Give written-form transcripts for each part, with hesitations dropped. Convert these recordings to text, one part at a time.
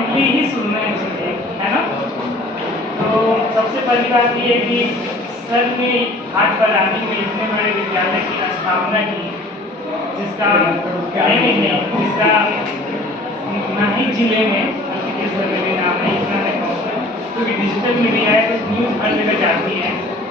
Silently ही सुनना चाहिए, है ना। तो सबसे पहली बात ये है कि सर ने हाट बरानी में इतने बड़े विद्यालय की स्थापना की, जिसका जिसका नाहिद जिले में इस मेरे नाम है, इतना मैं कहूँगा, क्योंकि डिजिटल मीडिया है तो न्यूज़ हर जगह जाती है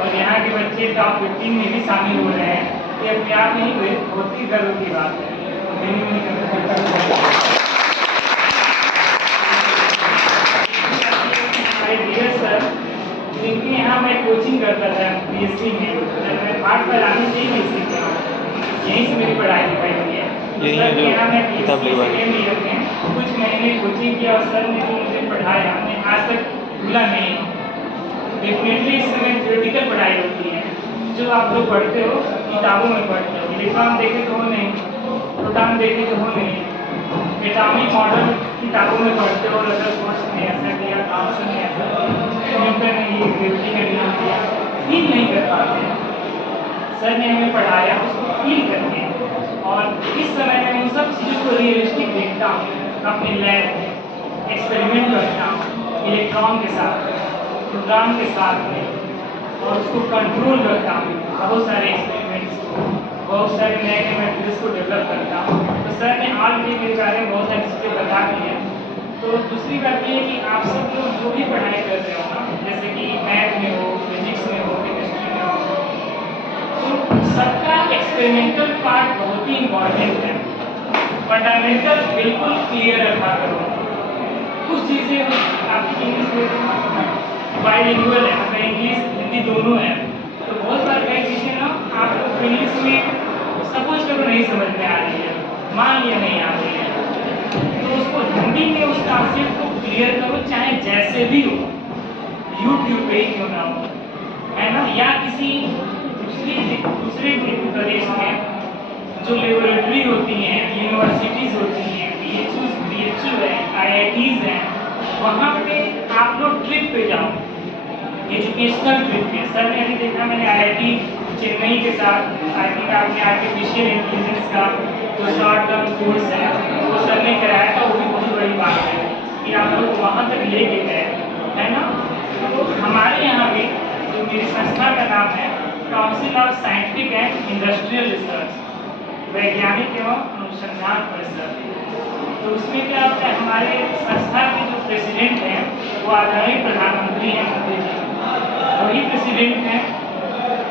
और यहाँ के बच्चे टॉप 15 में भी शामिल हो रहे हैं। ये अपने आप में ही बहुत ही गर्व की बात है। सर, जिनके यहाँ मैं कोचिंग करता था BSc में, मैं पाठ पढ़ाने से ही सीख रहा हूँ, यहीं से मेरी पढ़ाई लिखाई हुई है। सर के यहाँ मैं BSc सेकेंड ईयर में कुछ महीने कोचिंग किया और सर ने जो मुझे पढ़ाया मैं आज तक भूला नहीं। डेफिनेटली इस समय थ्योरेटिकल पढ़ाई होती है, जो आप लोग पढ़ते हो किताबों में पढ़ते हो, इलेक्ट्रॉन देखे तो हो नहीं, प्रोटॉन देखे तो हो नहीं, एटॉमिक मॉडल किताबों में पढ़ते हो, रदर फोर्स ने ऐसा किया, थॉमसन ने ऐसा किया, न्यूटन ने ये ग्रेविटी का नियम किया, फील नहीं कर पाते। सर ने हमें पढ़ाया उसको फील करके, और इस समय मैं उन सब चीज़ों को रियलिस्टिक देखता हूँ, अपने लैब में एक्सपेरिमेंट करता हूँ इलेक्ट्रॉन के साथ, प्रोटॉन के साथ में, और उसको कंट्रोल करता हूँ, बहुत सारे एक्सपेरिमेंट्स को, बहुत सारे नए नए मटेरियल्स को डेवलप करता हूँ। तो सर ने ऑलरेडी मेरे बारे में बहुत सारी चीज़ें बता दी हैं। तो दूसरी बात ये है कि आप सब लोग जो भी पढ़ाई कर रहे हो ना, जैसे कि मैथ में हो, फिजिक्स में हो, केमिस्ट्री में हो, तो सबका एक्सपेरिमेंटल पार्ट बहुत ही इम्पॉर्टेंट है। फंडामेंटल बिल्कुल क्लियर रखा करो। कुछ चीज़ें आपकी इंग्लिश में बाइलिंगुअल है, मतलब इंग्लिश हिंदी दोनों है, तो बहुत बार कई चीज़ें ना आपको इंग्लिश में सपोज करो नहीं समझ में आ रही है, मान लिया नहीं आ रही है, तो उसको हिंदी में उस कॉन्सेप्ट को क्लियर करो, चाहे जैसे भी हो, यूट्यूब पे ही क्यों ना हो, है ना, या किसी दूसरे प्रदेश में जो लेबोरेटरी होती हैं, यूनिवर्सिटीज़ होती हैं, BHU है, IITs हैं, वहाँ पे आप लोग ट्रिप पे जाओ, एजुकेशनल ट्रिप पे। सर ने अभी देखा, मैंने IIT चेन्नई के साथ आई थिंक आपने आर्टिफिशियल इंटेलिजेंस का जो शॉर्ट टर्म कोर्स है वो सर ने कराया था, वो भी बहुत बड़ी बात है कि आप लोग वहाँ तक लेके गए, है ना। तो हमारे यहाँ भी जो मेरी संस्था का नाम है council of scientific and industrial research, वैज्ञानिक एवं अनुसंधान परिषद, तो उसमें क्या होता है, हमारे संस्था के जो प्रेसिडेंट हैं वो आदरणीय प्रधानमंत्री हैं, मोदी जी, वही प्रेसिडेंट हैं,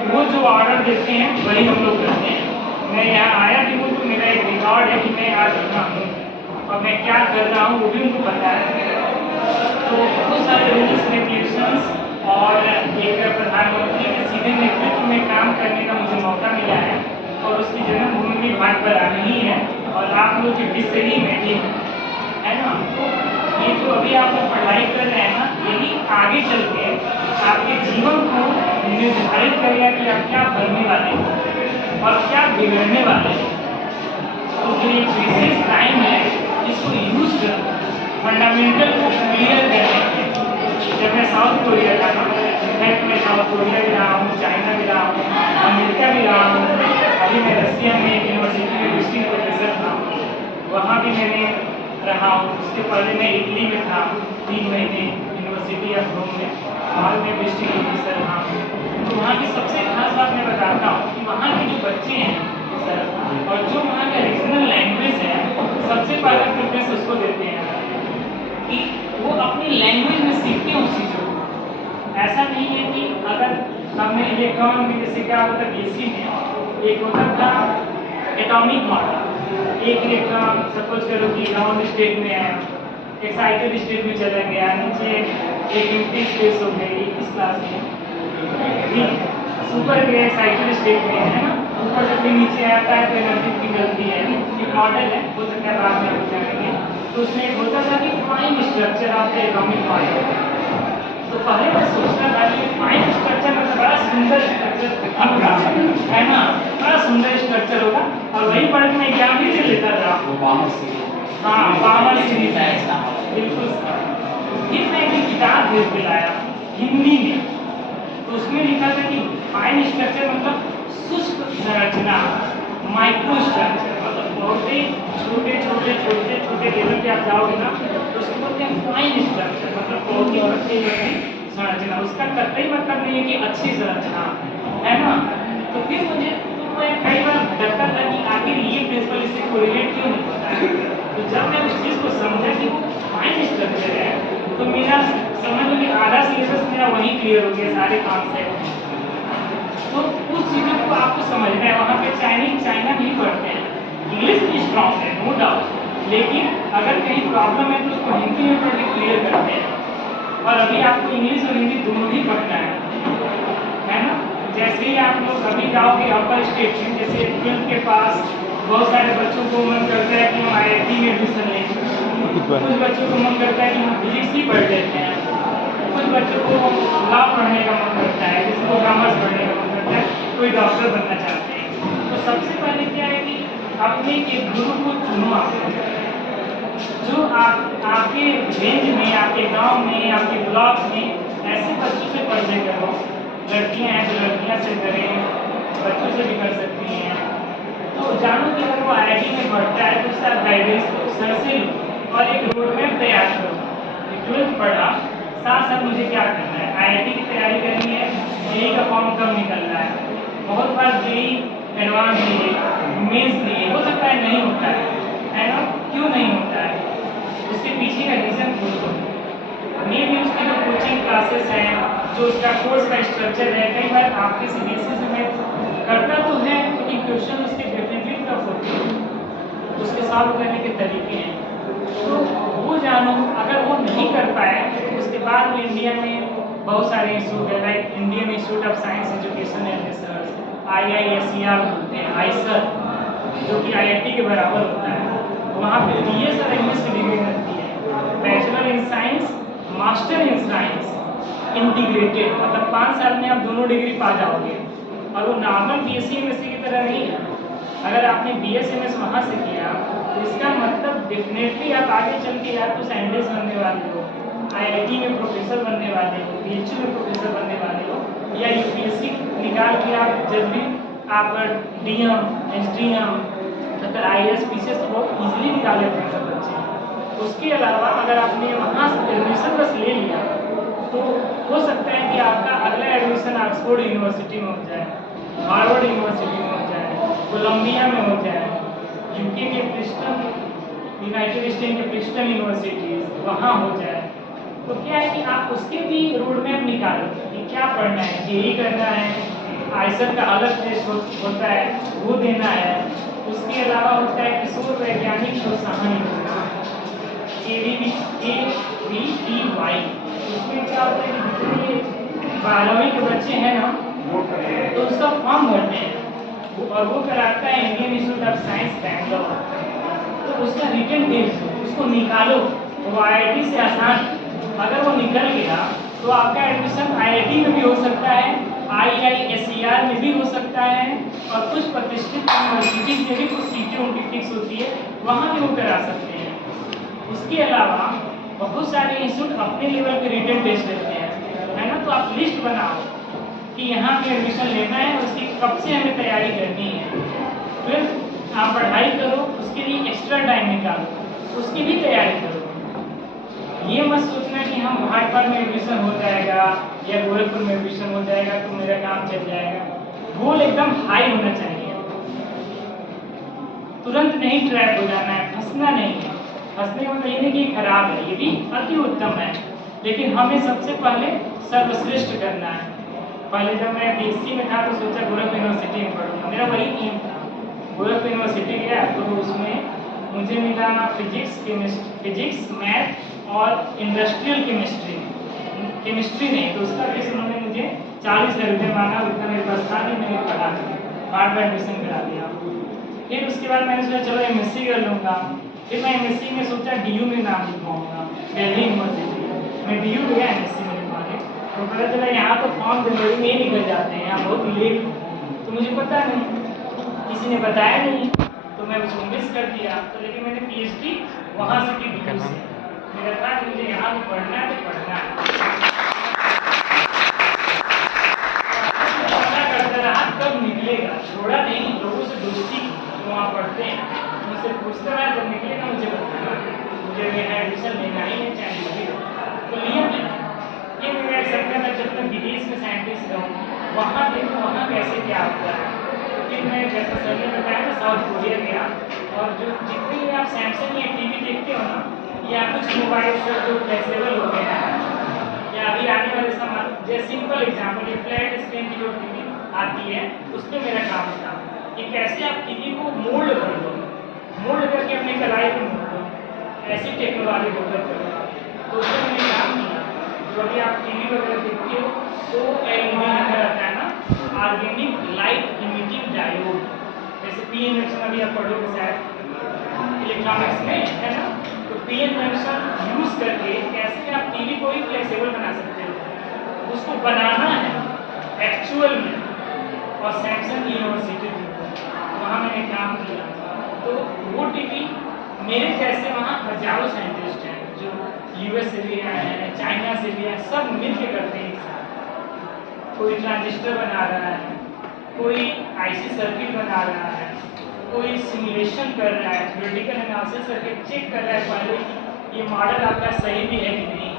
वो जो ऑर्डर देते हैं वही हम लोग करते हैं। मैं यहाँ आया भी हूँ तो मेरा एक रिकॉर्ड है कि मैं आज रहा हूँ और मैं क्या कर रहा हूँ वो भी उनको पता है। तो बहुत सारे रूल्स रेगुलेशंस और एक प्रधानमंत्री के सीधे नेतृत्व में काम करने का मुझे मौका मिला है, और उसकी जन्मभूमि भी भाट बरानी ही है, और आप लोग के बीच से ही मैं भी हूँ, है ना। तो ये जो अभी आप लोग पढ़ाई कर रहे हैं ना, यही आगे चल के आपके जीवन को निर्धारित करेगा कि आप क्या बनने वाले हैं और क्या बिगड़ने वाले हैं। तो ये एक विशेष टाइम है जिसको यूज करो फंडामेंटल को क्लियर करने के। जब मैं साउथ कोरिया का था, इनफैक्ट मैं साउथ कोरिया भी रहा हूँ, चाइना भी रहा हूँ, अमेरिका भी रहा हूँ, अभी मैं रसिया में एक यूनिवर्सिटी में विजिटिंग प्रोफेसर था, वहाँ भी मैंने रहा हूँ। उसके पहले मैं इटली में था 3 महीने यूनिवर्सिटी ऑफ रोम में, वहाँ में विजिटिंग प्रोफेसर रहा हूँ। तो वहाँ की सबसे खास बात मैं बताता हूँ कि वहाँ के जो बच्चे हैं सर, और जो वहाँ का रीजनल लैंग्वेज है, सबसे पहला प्रेफरेंस उसको देते हैं कि वो अपनी लैंग्वेज में सीखते हैं उस चीज़ों को। ऐसा नहीं है कि अगर हमने इलेक्ट्रॉन में जैसे क्या होता है BSc में एक होता था एटॉमिक मॉडल, एक इलेक्ट्रॉन सपोज करो कि ग्राउंड स्टेट में है, एक्साइटेड स्टेट में चला गया, नीचे एक एम्प्टी स्पेस हो गई इस क्लास में, सुपर के एक्साइटेड स्टेट में है ना, ऊपर जब भी नीचे आता है तो एनर्जी निकलती है, एक मॉडल है, हो सकता है बाद में आप जानेंगे। तो उसमें एक होता था कि fine structure of the atomic model. तो पहले मैं सोचता था कि फाइन स्ट्रक्चर मतलब बड़ा सुंदर स्ट्रक्चर है ना, बड़ा सुंदर स्ट्रक्चर होगा, और वही पढ़ के मैं एग्जाम भी दे लेता था। हाँ, पावर सीरीज है, बिल्कुल। फिर मैं एक किताब देख के लाया हिंदी में, तो उसमें लिखा था कि फाइन स्ट्रक्चर मतलब शुष्क संरचना, माइक्रो स्ट्रक्चर, मतलब बहुत ही छोटे छोटे लेवल पे आप जाओगे ना तो उसको बोलते हैं फाइन स्ट्रक्चर, मतलब बहुत ही पतली संरचना। उसका कतई मतलब नहीं है कि अच्छी संरचना है ना। तो फिर मुझे मैं कई बार भटकता था कि आखिर ये प्रिंसिपल इससे कोरिलेट क्यों नहीं होता है। तो जब मैं उस चीज़ को समझा कि वो फाइन स्ट्रक्चर है, तो मेरा समझ लो कि आधा सिलेबस मेरा वहीं क्लियर हो गया, सारे कॉन्सेप्ट। तो उस चीज़ों को आपको समझना है। वहाँ पे चाइना नहीं पढ़ते हैं, इंग्लिश भी स्ट्रॉन्ग है नो डाउट, लेकिन अगर कहीं प्रॉब्लम है तो उसको हिंदी में पढ़ के क्लियर करते हैं। और अभी आपको इंग्लिश और हिंदी दोनों ही पढ़ना है ना। जैसे ही आप लोग अभी जाओगे अपर स्टेट में, जैसे 12th के पास बहुत सारे बच्चों को मन करता है कि हम IIT में एडमिशन लें, कुछ बच्चों को मन करता है कि हम फिजिक्स ही पढ़ लेते हैं, कुछ बच्चों को लॉ पढ़ने का मन करता है, किसी को कॉमर्स पढ़ने का मन करता है, कोई डॉक्टर बनना चाहते हैं। तो सबसे पहले क्या है कि अपने एक गुरु को चुनो आप, जो आपके रेंज में, आपके गांव में, आपके ब्लॉक में ऐसे बच्चों से परिचय करो। लड़कियां हैं तो लड़कियां से करें, बच्चों से भी कर सकती हैं। तो जानो कि अगर वो IIT में पढ़ता है तो उसका गाइडेंस सर से लो और एक रोड मैप तैयार करो। 12th पढ़ा, साथ साथ मुझे क्या करना है, IIT की तैयारी करनी है, JEE का फॉर्म कब निकल रहा है, बहुत बार JEE एडवांस दिए, मेंस दिए, हो सकता है नहीं होता है ना। क्यों नहीं होता है, उसके पीछे का रीज़न पूछो। मे भी उसकी जो कोचिंग क्लासेस हैं, जो उसका कोर्स का स्ट्रक्चर है, कई बार आपके CBSE में करता तो है, लेकिन क्वेश्चन उसके डेफिनेटली टफ होते हैं, उसके सॉल्व करने के तरीके हैं। तो वो जानो, अगर वो नहीं कर पाए तो उसके बाद वो इंडिया में बहुत सारे इंस्टीट्यूट है, like Indian institute of science education and research, IISER बोलते हैं, आईसर, जो कि IIT के बराबर होता है। वहाँ पे BS और MS की डिग्री मिलती है, bachelor in science, master in science integrated, मतलब 5 साल में आप दोनों डिग्री पा जाओगे। और वो नॉर्मल BSc MSc की तरह नहीं है। अगर आपने BS MS वहाँ से किया तो इसका मतलब डेफिनेटली आप आगे चल के या तो साइंटिस्ट बनने वाले हो, IIT में प्रोफेसर बनने वाले हो, PhD में प्रोफेसर बनने वाले हो, या UPSC निकाल के आप जब भी आप DM, SDM, मतलब IAS PCS तो बहुत ईजिली निकाल लेते हैं सब बच्चे। उसके अलावा अगर आपने वहाँ से एडमिशन बस ले लिया तो हो सकता है कि आपका अगला एडमिशन ऑक्सफोर्ड यूनिवर्सिटी में हो जाए, हार्वर्ड यूनिवर्सिटी में हो जाए, कोलंबिया में हो जाए, UK के प्रिंस्टन, यूनाइटेड स्टेट के प्रिंस्टन यूनिवर्सिटी वहाँ हो जाए। तो क्या है कि आप उसके भी रोड मैप निकालो कि क्या पढ़ना है, JEE करना है, आईसर का अलग टेस्ट होता है वो देना है, उसके अलावा होता है किशोर वैज्ञानिक प्रोत्साहन योजना AVPY। उसमें क्या होता है कि जितने 12वीं के बच्चे हैं ना, तो उसका फॉर्म भरते हैं और वो कराता है Indian institute of science Bangalore. तो उसका रिटन टेस्ट उसको निकालो, वो IIT से आसान, अगर वो निकल गया तो आपका एडमिशन IIT में भी हो सकता है, IISER में भी हो सकता है, और कुछ प्रतिष्ठित यूनिवर्सिटीज में भी कुछ सीटें उनकी फिक्स होती है, वहाँ भी वो करा सकते हैं। उसके अलावा बहुत सारे इंस्टीट्यूट अपने लेवल पे रिटन टेस्ट लेते हैं, है ना। तो आप लिस्ट बनाओ कि यहाँ पे एडमिशन लेना है, उसकी कब से हमें तैयारी करनी है, फिर आप पढ़ाई करो, उसके लिए एक्स्ट्रा टाइम निकालो, उसकी भी तैयारी करो। ये मत सोचना कि हम भाटपार में एडमिशन हो जाएगा या गोरखपुर में एडमिशन हो जाएगा तो मेरा काम चल जाएगा। गोल एकदम हाई होना चाहिए, तुरंत नहीं ट्रैप हो जाना है, फंसना नहीं है। फंसने का मतलब ये नहीं कि खराब है, ये भी अति उत्तम है, लेकिन हमें सबसे पहले सर्वश्रेष्ठ करना है। पहले जब मैं BSc में था तो सोचा गोरखपुर यूनिवर्सिटी में पढ़ूंगा, मेरा वही एम था। गोरखपुर यूनिवर्सिटी गया तो उसमें मुझे मिला फिजिक्स, मैथ और इंडस्ट्रियल केमिस्ट्री नहीं, तो उसका फीस उन्होंने मुझे 40,000 रुपये मांगा। उतना मेरे पास था नहीं, मैंने पढ़ा बार बार एडमिशन करा दिया। फिर उसके बाद मैंने सोचा चलो MSc कर लूँगा। फिर मैं MSc में सोचा DU में नाम लिखवाऊँगा, दिल्ली यूनिवर्सिटी। मैं DU गया MSc में लिखवाने, तो पता चला यहाँ तो फॉर्म जनवरी में ही निकल जाते हैं, यहाँ बहुत लेट, तो मुझे पता नहीं, किसी ने बताया नहीं, तो मैं उसको मिस कर दिया। तो लेकिन मैंने PhD वहाँ से की DU से, मेरा था कि मुझे यहाँ तो पढ़ना है तो पढ़ना है। करता रहा, कब निकलेगा, छोड़ा नहीं, लोगों से दोस्ती जो वहाँ पढ़ते हैं उनसे पूछते रहा, जब निकलेगा मुझे बताना, मुझे यहाँ एडमिशन लेना ही साउथ कोरिया गया, और जो जितने भी आप सैमसंग या टीवी देखते हो ना, या कुछ मोबाइल से जो फ्लेक्सिबल होते हैं, या अभी आने वाले सामान, जैसे सिंपल एग्जाम्पल, ये फ्लैट स्क्रीन की जो टीवी आती है, उस पर मेरा काम था कि कैसे आप टीवी को मोल्ड कर दो, मोल्ड करके अपने कलाई पर मोड़ दो, ऐसी टेक्नोलॉजी डेवलप कर दो। तो उसमें मैंने काम किया। जो अभी आप टीवी वगैरह देखते हो तो एलईडी लिखा रहता है ना, ऑर्गेनिक लाइट इमिटिंग डायोड, जैसे पीएन जंक्शन अभी आप पढ़ोगे शायद इलेक्ट्रॉनिक्स में, है ना। तो पीएन जंक्शन यूज करके कैसे आप टीवी को ही फ्लेक्सिबल बना सकते हो, उसको बनाना है एक्चुअल में। और सैमसंग यूनिवर्सिटी थी, वहाँ मैंने काम किया। तो वो टीवी मेरे जैसे वहाँ हजारों साइंटिस्ट हैं, जो यूएस से भी आए हैं, चाइना से भी आए, सब मिलके करते हैं एक साथ। कोई ट्रांजिस्टर बना रहा है, कोई आईसी सर्किट बना रहा है, कोई सिमुलेशन कर रहा है, थ्योरेटिकल एनालिसिस करके चेक कर रहा है पहले कि ये मॉडल आपका सही भी है कि नहीं।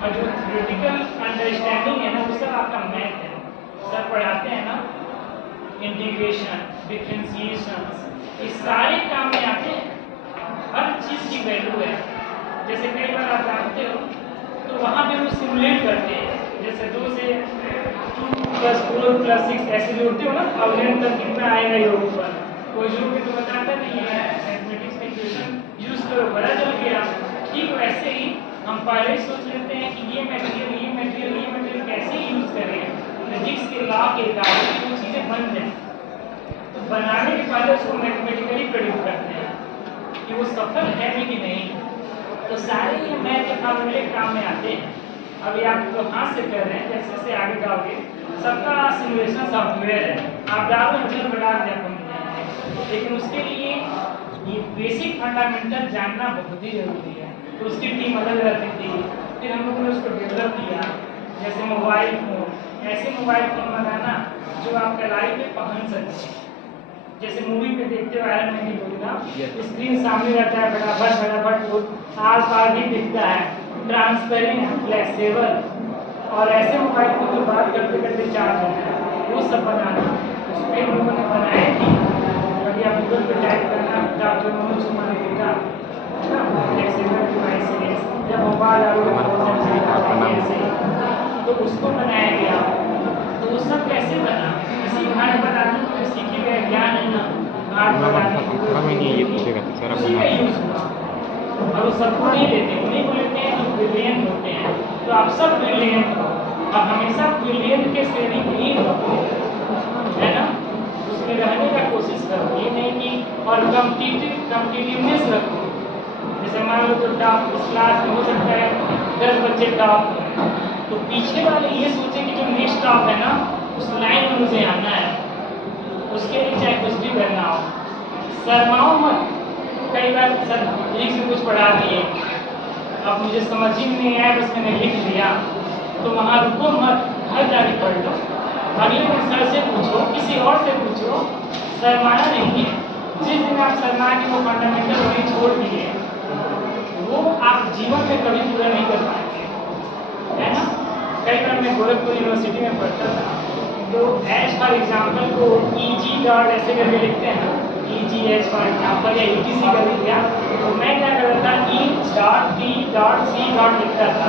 और जो थ्योरेटिकल अंडरस्टैंडिंग है ना, वो सब आपका मैथ है, सर पढ़ाते हैं ना, इंटीग्रेशन, डिफरेंशिएशन, ये सारे काम में आते हैं। हर चीज़ की वैल्यू है। जैसे कई बार आप जानते हो तो वहाँ पे वो सिमुलेट करते हैं, जैसे 2 से 2 + 4 + 6 ऐसे जोड़ते हो ना, 1000 तक कितना आएगा योग पर, कोई जोड़ के तो बताता नहीं है, मैथमेटिक्स का इक्वेशन यूज करो, पता चल गया। ठीक वैसे ही हम पहले ही सोच लेते हैं कि ये मटेरियल कैसे यूज करें, फिजिक्स के लॉ के अकॉर्डिंग वो चीज़ें बन जाए। तो बनाने के पहले उसको मैथमेटिकली प्रेडिक्ट करते हैं कि वो सफल है भी कि नहीं। तो सारे ये मैथ के फॉर्मूले काम में आते हैं। अभी आप तो हाथ से कर रहे हैं, जैसे जैसे आगे जाओगे सबका सिमुलेशन सॉफ्टवेयर है, आप डालो इंटर बढ़ा दिया कम, लेकिन उसके लिए ये बेसिक फंडामेंटल जानना बहुत ही जरूरी है। तो उसकी टीम अलग रहती थी, फिर हम लोगों ने उसको डेवलप किया। जैसे मोबाइल फ़ोन, ऐसे मोबाइल फ़ोन बनाना जो आप कलाई पे पहन सकते, जैसे मूवी में देखते हो आयरन मैन की बोलना, स्क्रीन सामने रहता है, फटाफट आस पास भी दिखता है, ट्रांसपेरेंट, फ्लेक्सिबल, और ऐसे मोबाइल को जो बात करते करते चार्ज होता है, वो सब बनाना उस पर हम लोगों ने बनाए थी। कभी आप गूगल पे टाइप करना डॉक्टर मनोज कुमार का फ्लेक्सिबल डिवाइसेस, जब मोबाइल तो उसको बनाया गया। तो वो सब कैसे बना, इसी घाट बनाने को सीखे गए ज्ञान है ना, घाट बनाने का यूज हुआ। और वो सबको नहीं देते, उन्हीं को लेते हैं जो ब्रिलियंट होते हैं। तो आप सब ब्रिलियंट हो, और हमेशा ब्रिलियंट के श्रेणी में ही रहो, है ना, उसमें रहने का कोशिश करो, ये नहीं कि और कम्पिटिटिवनेस रखो। जैसे मान लो तो टॉप इस क्लास में हो सकता है 10 बच्चे टॉप, तो पीछे वाले ये सोचे कि जो नेक्स्ट टॉप है ना, उस लाइन में मुझे आना है, उसके लिए चाहे कुछ भी करना हो, शर्माओ मत। कई बार सर एक से कुछ पढ़ा दिए, अब मुझे समझ ही नहीं आया, बस मैंने लिख दिया, तो वहाँ रुको मत, घर जाके पढ़ लो, अगले दिन सर से पूछो, किसी और से पूछो, शर्माना नहीं है। जिस दिन आप शर्मा के वो फंडामेंटल वही छोड़ दिए, वो आप जीवन में कभी पूरा नहीं कर पाएंगे, है ना। कई बार मैं गोरखपुर यूनिवर्सिटी में पढ़ता था, तो एच फॉर एग्जाम्पल को EG डॉट ऐसे करके लिखते हैं ना, EGH फॉर एग्जाम्पल या ETC कर लिया, तो मैं क्या करता था, E.T.C. लिखता था,